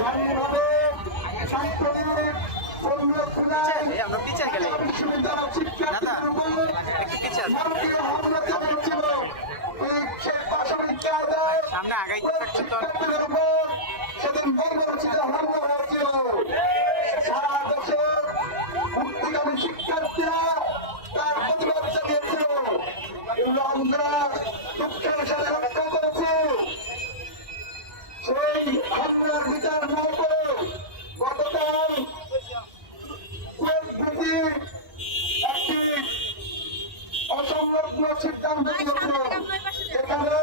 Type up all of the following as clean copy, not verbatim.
স্থায়ীভাবে ছাত্রলীগ আমরা পিছিয়ে গেলে বিশ্ববিদ্যালয় শিক্ষার্থীদের উপর ভারতীয় হামলা চালিয়েছিল। শেখ পাশাপাশি কায়দায় সামনে আগাইতে পারছে তো শিক্ষার্থীদের উপর সেদিন বর্বরচিত হামলা হয়েছিল। সারা দেশের মুক্তিকামী শিক্ষার্থীরা তার প্রতিবাদ জানিয়েছিল। এগুলো আমরা দুঃখের সাথে লক্ষ্য করেছি। সেই হামলার বিচার না করে গতকাল একটি অসংলগ্ন সিদ্ধান্ত নিয়েছিল, যেখানে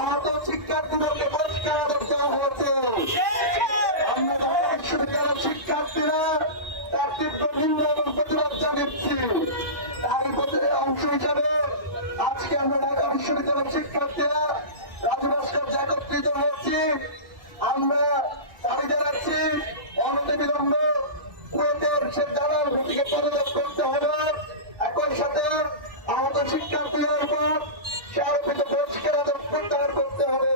আহত শিক্ষার্থীদেরকে বহিষ্কার দেওয়া হয়েছে। আমরা বিশ্ববিদ্যালয়ের শিক্ষার্থীরা তার তীব্র নিন্দা এবং প্রতিবাদ জানিয়েছি। তারই অংশ হিসাবে আজকে আমরা ঢাকা বিশ্ববিদ্যালয়ের শিক্ষার্থীরা রাজু ভাস্কর্যে একত্রিত হয়েছি। আমরা দাবি জানাচ্ছি অনতিবিলম্বে কুয়েতের সে দালাল ভিত্তিকে পদত্যাগ করতে হবে। একই সাথে আহত শিক্ষার্থীদের উপর স্মারকিত বহিষ্কার প্রত্যাহার করতে হবে।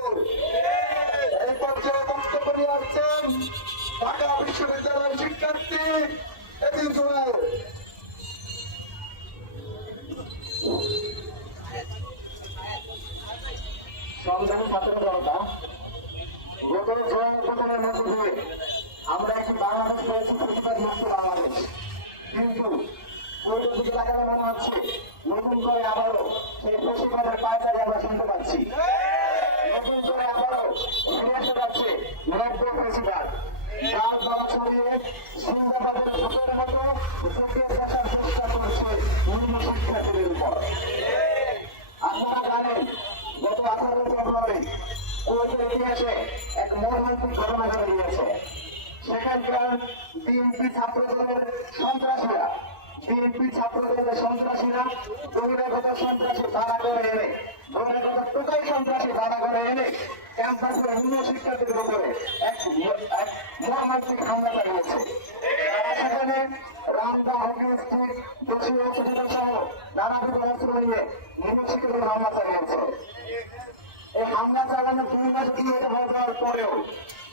এই পর্যায়ে বক্তব্য নিয়ে আসছেন ঢাকা বিশ্ববিদ্যালয়ের শিক্ষার্থী এদিন জুয়েল। সংগ্রামী ছাত্র জনতা, গত 6 বছরের মধ্যে দিয়ে আমরা একটি বাংলাদেশ পেয়েছি, প্রতিবাদ মুক্ত বাংলাদেশ। কিন্তু ওইটার দিকে তাকালে মনে হচ্ছে নতুন করে আবারও সেই প্রশিক্ষণের পায়চারি আমরা শুনতে পাচ্ছি। নতুন করে আবারও ফিরে এসে যাচ্ছে নব্য প্রেসিডেন্ট, তার দল ছড়িয়ে সিন্দাবাদের ভোটের মতো ঝুঁকে বসার চেষ্টা করছে নিম্ন শিক্ষার্থীদের উপর। আপনারা জানেন গত 18 ফেব্রুয়ারি কুয়েতের ইতিহাসে এক মর্মান্তিক ঘটনা ঘটে গিয়েছে। সেখানকার বিএনপি ছাত্রদলের সন্ত্রাসীরা বহিরাগত সন্ত্রাসী দাঁড়া করে এনে বহিরাগত টোটাই সন্ত্রাসী দাঁড়া করে এনে ক্যাম্পাসের অন্য শিক্ষার্থীদের উপরে এক মর্মান্তিক হামলা চালিয়েছে। সেখানে রামদা হকিস্টিক দেশীয় অস্ত্র সহ নানাবিধ অস্ত্র নিয়ে নির্বাচিতদের হামলা চালিয়েছে। এই হামলা চালানোর 2 মাস হয়ে যাওয়ার পরেও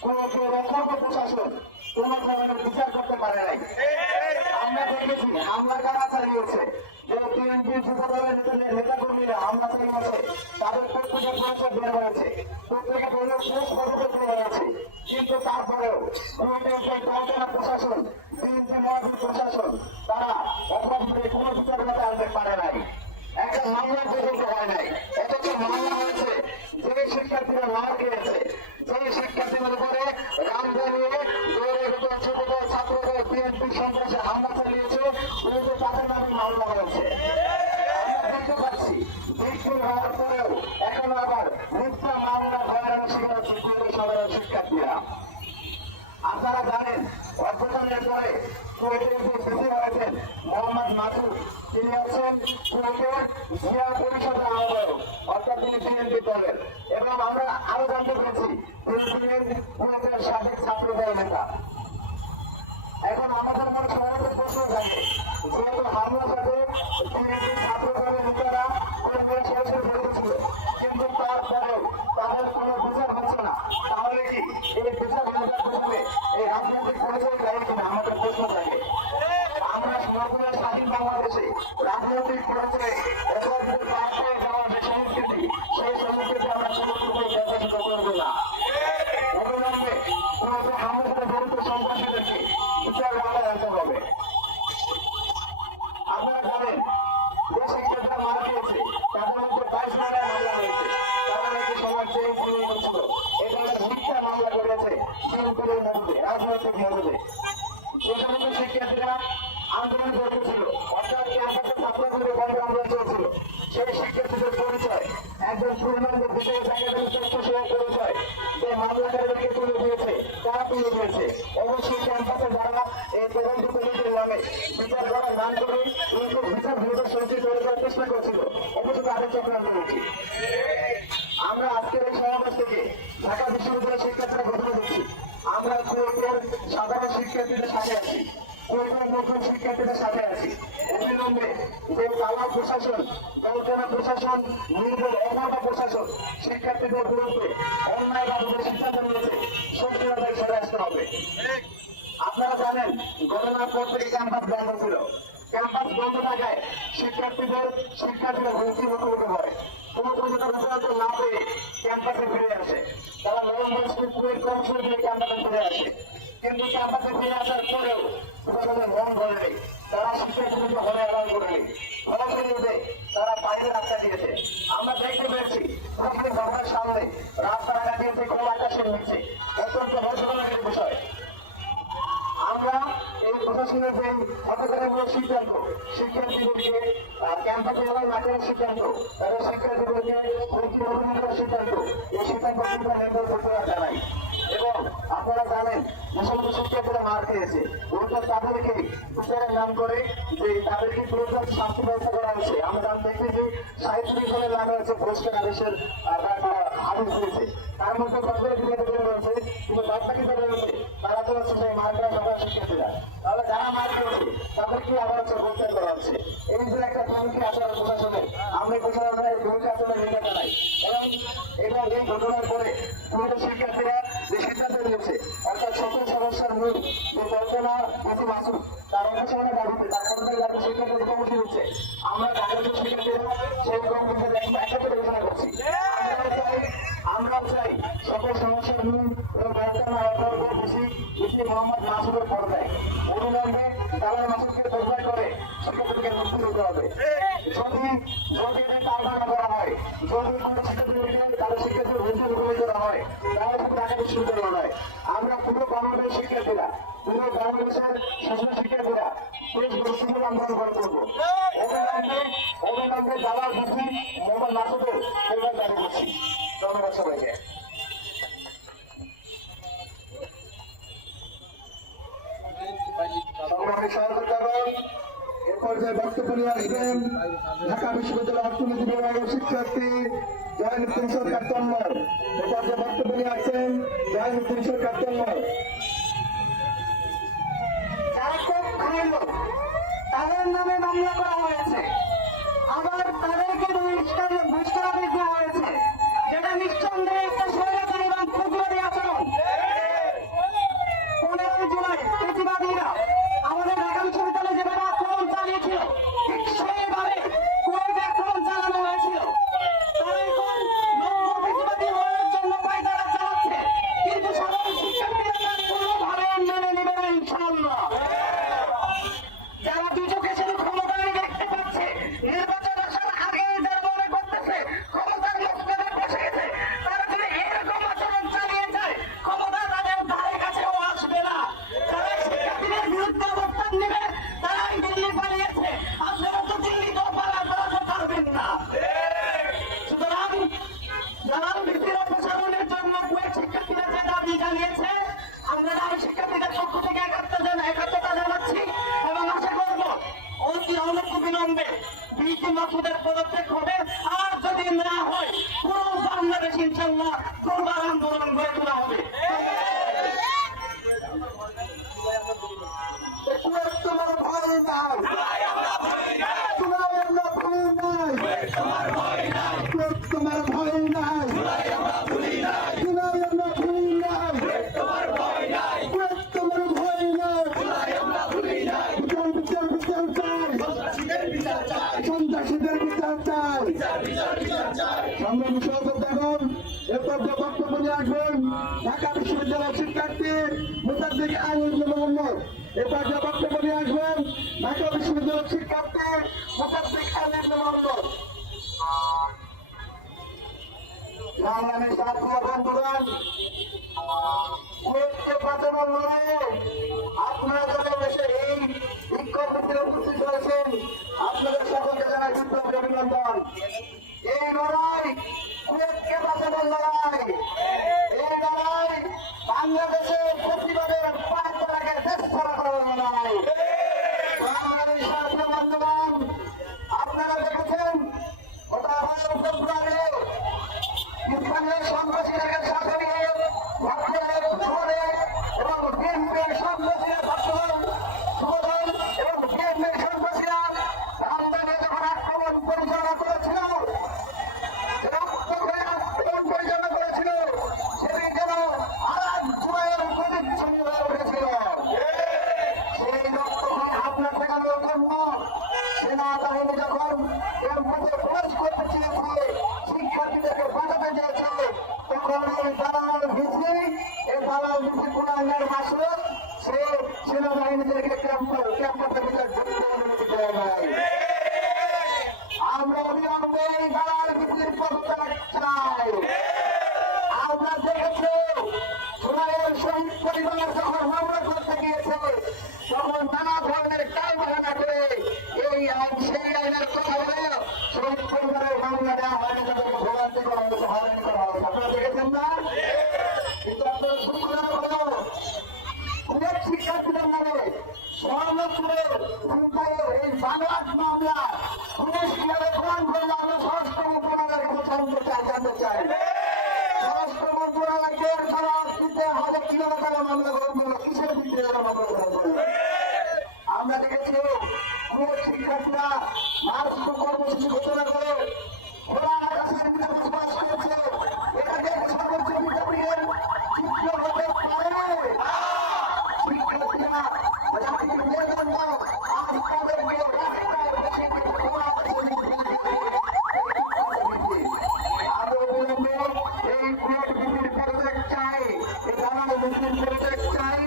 কোন রক্ষক প্রশাসন কোন ধরনের বিচার করতে পারে নাই। আমরা দেখেছি হামলা কারা চালিয়েছে, যে বিএনপি যুবদলের নেতাকর্মীরা হামলা চালিয়েছে, তাদের প্রত্যেকের পরিচয় বের হয়েছে, প্রত্যেকে দলের শেষ পদক্ষেপ বের হয়েছে। কিন্তু তারপরেও প্রশাসন, বিএনপি মহাজী প্রশাসন, তারা অপরাধীদের কোনো বিচার করতে আনতে পারে নাই। একটা মামলা পর্যন্ত হয় নাই। এতটা মামলা হয়েছে যে শিক্ষার্থীরা মার খেয়েছে, যে শিক্ষার্থীদের উপরে ছাত্রদের বিএনপি সন্ত্রাসে হামলা চালিয়েছে, ওদের তাদের নামে মামলা হয়েছে। আমরা দেখতে পাচ্ছি বিক্রি হওয়ার পরেও এখন আবার মিথ্যা মামলা হয়রানি শিকার হচ্ছে সাধারণ শিক্ষার্থীরা। আপনারা জানেন অভ্যুত্থানের পরে কুয়েতের যে বেঁচে রয়েছেন মোহাম্মদ মাসুদ, তিনি আছেন কুয়েতের জিয়া পরিষদের আহ্বায়ক, অর্থাৎ তিনি বিএনপি দলের। এবং আমরা আরো জানতে পেরেছি তিনি কুয়েতের সাবেক ছাত্র দল নেতা। এখন আমাদের মনে সবাইকে প্রশ্ন থাকে, যেহেতু হামলার সাথে বিএনপি ছাত্র দলের নেতারা কুয়েতের সরাসরি জড়িত ছিল, কিন্তু তারপরেও তাদের কোনো বিচার হচ্ছে না, তাহলে কি এই বিচার পেছনে এই রাজনৈতিক পরিচয় দেয় কিনা আমাদের প্রশ্ন থাকে। আমরা সর্বদা স্বাধীন বাংলাদেশে রাজনৈতিক পরিচয়ে অপরাধীদের পাশ হয়ে যাওয়ার যে সংস্কৃতি, সেই সংস্কৃতি আমরা কোনোভাবে প্রকাশিত করবো না। অবিলম্বে কোনো হামলার সাথে জড়িত সন্ত্রাসীদেরকে বিচার আওতায় আনতে হবে। আপনারা জানেন যে শিক্ষার্থীরা মারা গিয়েছে, তাদের মধ্যে 22 জনের মামলা হয়েছে, তারা নাকি সবার চেয়ে ছিল। এ ধরনের মিথ্যা মামলা করেছে বিএনপির মধ্যে, রাজনৈতিক মধ্যে। যে সমস্ত শিক্ষার্থীরা আন্দোলন করতেছিল, অর্থাৎ ক্যাম্পাসে ছাত্রদের বন্ধ আন্দোলন চলছিল, সেই শিক্ষার্থীদের পরিচয় একজন পূর্ণাঙ্গ বিষয়ে পরিচয় যে মামলাকারীদেরকে তুলে দিয়েছে, তারা তুলে দিয়েছে। অবশ্যই ক্যাম্পাসে যারা এই তদন্ত কমিটির নামে বিচার করার নাম করে কিন্তু বিচার বিরোধের সহিত তৈরি করার চেষ্টা করছিল, অবশ্যই তাদের চক্রান্ত উচিত। আমরা আজকের এই সমাবেশ থেকে ঢাকা বিশ্ববিদ্যালয়ের শিক্ষার্থীরা ঘোষণা করছি, আমরা কুয়েতের সাধারণ শিক্ষার্থীদের সাথে আছি, কুয়েতের নতুন শিক্ষার্থীদের সাথে আছি। অবিলম্বে যে দালাল প্রশাসন, দলজনা প্রশাসন, নির্ভর অবহেলা প্রশাসন শিক্ষার্থীদের বিরুদ্ধে অন্যায়ভাবে সিদ্ধান্ত নিয়েছে, সত্যি রেজাল্ট না পেয়ে ক্যাম্পাসে ফিরে আসে। তারা নভেম্বর স্কুল কুয়েট কমিশন দিয়ে ক্যাম্পাসে ফিরে আসে, কিন্তু ক্যাম্পাসে ফিরে আসার পরেও প্রশাসনের মন করেনি, তারা শিক্ষার্থীদেরকে হলে অ্যালাউ করেনি, ফলাফল তারা বাইরে রাস্তা দিয়েছে। আমরা দেখতে পেয়েছি প্রশাসনিক ভবনের সামনে রাস্তায় দিয়েছে খোলা আকাশের নিচে, অত্যন্ত হর্ষণের বিষয়। আমরা এই প্রশাসনের যে হতকারীমূলক সিদ্ধান্ত, শিক্ষার্থীদেরকে ক্যাম্পাসে এলাকায় না করার সিদ্ধান্ত, তাদের শিক্ষার্থীদেরকে পরীক্ষা অভিনয় সিদ্ধান্ত, এই সিদ্ধান্ত আমরা নির্ভর করতে জানাই। এবং আপনারা জানেন যে সমস্ত শিক্ষার্থীরা মার খেয়েছে, ওইটা তাদেরকে বিচারের নাম করে যে তাদেরকে পুরোপুরি শাস্তি ব্যবস্থা করা হয়েছে। আমরা দেখছি যে 37 জনের নাম হয়েছে পুরস্কার আদেশের আদেশ দিয়েছে, তার মধ্যে কতগুলো বিরোধী রয়েছে, কিন্তু বাদ বাকি যারা রয়েছে তারা তো হচ্ছে সেই মার খাওয়া সবার শিক্ষার্থীরা। তাহলে যারা মার খেয়েছে তাদেরকে আবার হচ্ছে প্রত্যাহার করা হচ্ছে। এই যে একটা ভূমিকা আসলে প্রশাসনের, আমরা প্রশাসনের এই ভূমিকা আসলে নিতে জানাই। এবং এই ঘটনার পরে পুরো শিক্ষার্থীরা যে সিদ্ধান্ত নিয়েছে, অর্থাৎ সকল সমস্যার মূল যে কল্পনা বেশি মাসুক তার অনুসরণে দাবিতে তার কল্পনায় যাতে শিক্ষার্থীদের কমিটি দিচ্ছে, আমরা ঢাকার শিক্ষার্থীরা সেই কমিটিতে একসাথে ঘোষণা করছি। আমরা চাই সকল সমস্যার মূল এবং বর্তমানে আওতার বেশি বেশি মোহাম্মদ মাসুদের পর্দায় অবিলম্বে তারা মাসুদকে পর্দায় করে শিক্ষার্থীকে মুক্তি দিতে হবে। যদি যদি এদের তালবানা করা হয়, যদি কোনো শিক্ষার্থীদেরকে তাদের শিক্ষার্থীর ভূমিকা করে দেওয়া হয়, তাহলে শুধু ঢাকা বিশ্ববিদ্যালয় নয়, আমরা পুরো বাংলাদেশের শিক্ষার্থীরা, পুরো বাংলাদেশের শিশু শিক্ষার্থীরা বেশ গুরুত্বপূর্ণ আন্দোলন করে করবো। অবিলম্বে দালাল বেশি মোহাম্মদ মাসুদের পরিবার দাবি করছি। ধন্যবাদ সবাইকে। সংগ্রামী সহযোগিতাগণ, এ পর্যায়ে বক্তব্য নিয়ে আসবেন ঢাকা বিশ্ববিদ্যালয় অর্থনীতি বিভাগের শিক্ষার্থী জয়নুদ্দিন সরকার তন্ময়। এ পর্যায়ে বক্তব্য নিয়ে আসছেন জয়নুদ্দিন সরকার তন্ময়। তাদের নামে মামলা করা হয়েছে, আবার তাদেরকে দুষ্করাদেশ দেওয়া হয়েছে, যেটা নিঃসন্দেহে একটা স্বৈরাচারী এবং প্রতিবাদী আচরণ। 15 জুলাই প্রতিবাদীরা আমাদের ঢাকা বিশ্ববিদ্যালয়ে যেভাবে আক্রমণ চালিয়েছিল, ঠিক সেইভাবে কুয়েটে আক্রমণ চালানো হয়েছিল। তারা এখন নব্য প্রতিবাদী হওয়ার জন্য পায়তারা চালাচ্ছে, কিন্তু সাধারণ শিক্ষার্থীরা কোনোভাবে মেনে নেবে না ইনশাআল্লাহ। যারা দুচোখে শুধু ক্ষমতায় দেখতে পাচ্ছে, নির্বাচন আসার আগে যারা মনে করতেছে ক্ষমতার মস্তকে বসে গেছে, তারা যদি এরকম আচরণ চালিয়ে যায়, ক্ষমতা তাদের ধারে কাছেও আসবে না। যারা শিক্ষার্থীদের বিরুদ্ধে অবস্থান নেবে তারাই দিল্লি পালিয়েছে, আপনারা তো দিল্লিতেও পালাতে পারবেন না। সুতরাং জালাল ভিত্তির অপসারণের জন্য কুয়েট শিক্ষার্থীরা যে দাবি জানিয়েছে, আমরা দাবি শিক্ষার্থীদের পক্ষ থেকে একাত্মতা জানাচ্ছি এবং আশা করব অতি অনতিবিলম্বে বিএনপি মাসুদের পদত্যাগ হবে। আর যদি না হয় পুরো বাংলাদেশ ইনশাআল্লাহ পুনর্বার আন্দোলন গড়ে তোলা হবে। তোমার ভয় নাই, তোমার ভয় নাই, তোমার ভয় নাই, সন্ত্রাসীদের বিচার চাই। সংগ্রামী সহযোদ্ধাগণ, এরপর যে বক্তব্য নিয়ে আসবেন ঢাকা বিশ্ববিদ্যালয়ের শিক্ষার্থী মুসাদ্দিক আলী মোহাম্মদ। এরপর যে বক্তব্য নিয়ে আসবেন ঢাকা বিশ্ববিদ্যালয়ের শিক্ষার্থী মুসাদ্দিক আলী মোহাম্মদ। সংগ্রামী সাথী বন্ধুগণ, কুয়েতকে বাঁচানোর লড়াইয়ে আপনারা যারা দেশে এই বিক্ষোভ মিছিলে উপস্থিত হয়েছেন, আপনাদের সকলকে জানাই বিপ্লবী অভিনন্দন। এই লড়াই কুয়েতকে বাঁচানোর লড়াই, এই লড়াই বাংলাদেশের প্রতিবাদের পাঁচটাকে দেশ ছাড়া করার লড়াই। বাংলাদেশ সাথী বন্ধুগণ, আপনারা দেখেছেন ওটা ফেব্রুয়ারি স্থানীয় সন্ত্রাসীদের শাসনে এবং বিএনপির সন্ত্রাসীরা এবং বিএনপির সন্ত্রাসীরা রামদানে যখন আক্রমণ পরিচালনা করেছিল সেটি যেন আরাম জুয়ের প্রতিচ্ছন্ন হয়ে উঠেছিল। সেই লক্ষ্যকে আপনার ঠেকানোর জন্য সেনাবাহিনী যখন ক্যাম্পাসে প্রবেশ করতে চেয়েছে, শিক্ষার্থীদের দালাল নীতি কুলাঙ্গার মাসুদ সে সেনাবাহিনীদেরকে ক্যাম্পাসের ভিতরে ঢুকতে অনুমতি দেয় নাই। আমরা অবিলম্বে এই দালাল নীতির প্রত্যাহার চাই। আমরা দেখেছি জুলাইয়ের শহীদ পরিবার যখন মামলা করতে গিয়েছে তখন নানা ধরনের টাল বাহানা করে এই আইন সেই আইনের কথা বলে শহীদ পরিবারের মামলা দেওয়া হয়নি, তাদেরকে ভোগান্তি করা হয়েছে, হয়রানি করা হয়েছে। আপনারা দেখেছেন না? কিন্তু আপনারা দুঃখজনক হলো অনেক শিক্ষার্থীদের নামে স্বর্ণপুরের এই বাংলার মামলা পুলিশ কিভাবে প্রমাণ করলে আমরা স্বরাষ্ট্র মন্ত্রণালয়ের কাছে জানতে চাই। স্বরাষ্ট্র মন্ত্রণালয়কে জবাব দিতে হবে কিভাবে তারা মামলা গ্রহণ করলো, কিসের ভিত্তিতে তারা মামলা গ্রহণ করলো। আমরা দেখেছি অনেক শিক্ষার্থীরা মার্চ কর্মসূচি ঘোষণা করে খোলা আকাশের ভিতরে বসবাস করেছে। এটাকে সর্বোচ্চ বিচারপীঠের চিত্র হতে পারে। শিক্ষার্থীরা জাতির মেরুদণ্ড আজ তাদেরকে রাস্তায় বসে খোলা আকাশের আরো অবিলম্বে এই বুলেট ভিত্তির পদত্যাগ চাই, এই দালাল ভিত্তির পদত্যাগ চাই।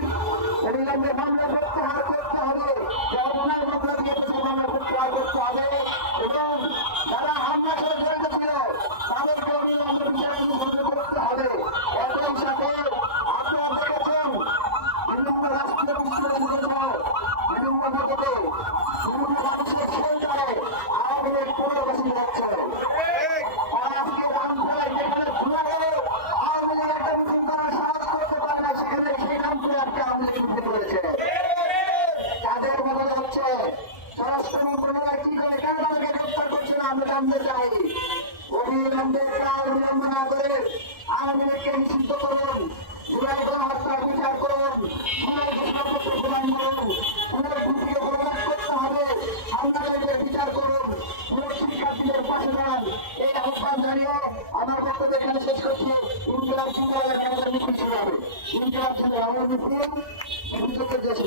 অবিলম্বে মামলা প্রত্যাহার করতে হবে, অন্যায় মামলা দিয়ে মামলা প্রত্যাহার করতে হবে এবং যারা হামলা করে জড়িত ছিল তাদেরকে অবিলম্বে বিচারের মুখোমুখি করতে হবে। একই সাথে আপনারা দেখেছেন বিভিন্ন রাষ্ট্রীয় বিশ্ববিদ্যালয় বিভিন্ন মধ্যে বিভিন্ন মানুষের সরকারে আওয়ামী লীগ পুনর্বাসী যাচ্ছে। আজকে রামপুরায় যেখানে ঘুরে গেলে আওয়ামী লীগ একটা মিছিল করার সাহস করতে পারে না, সেখানে সেই রামপুরে আজকে আওয়ামী লীগ মিছিল করেছে। তাদের বলা হচ্ছে স্বরাষ্ট্র মন্ত্রণালয় কি করে কেন তাদেরকে গ্রেপ্তার করছে না আমরা জানতে চাই। অবিলম্বে কাল বিলম্ব না করে আওয়ামী লীগকে নিষিদ্ধ করুন, জুলাই গণহত্যার বিচার করুন, জুলাই ঘোষণাপত্র প্রদান করুন, পুনর্ভূতিকে প্রদান করতে হবে, হামলাকারীদের বিচার করুন, পুরো শিক্ষার্থীদের পাশে দাঁড়ান। এই আহ্বান জানিয়ে আমার বক্তব্য এখানে শেষ করছি। ইনকিলাব জিন্দাবাদ, আমাদের মিছিল ছিল। ইনকিলাব জিন্দাবাদ, আমার মিছিল ভবিষ্যতের দেশে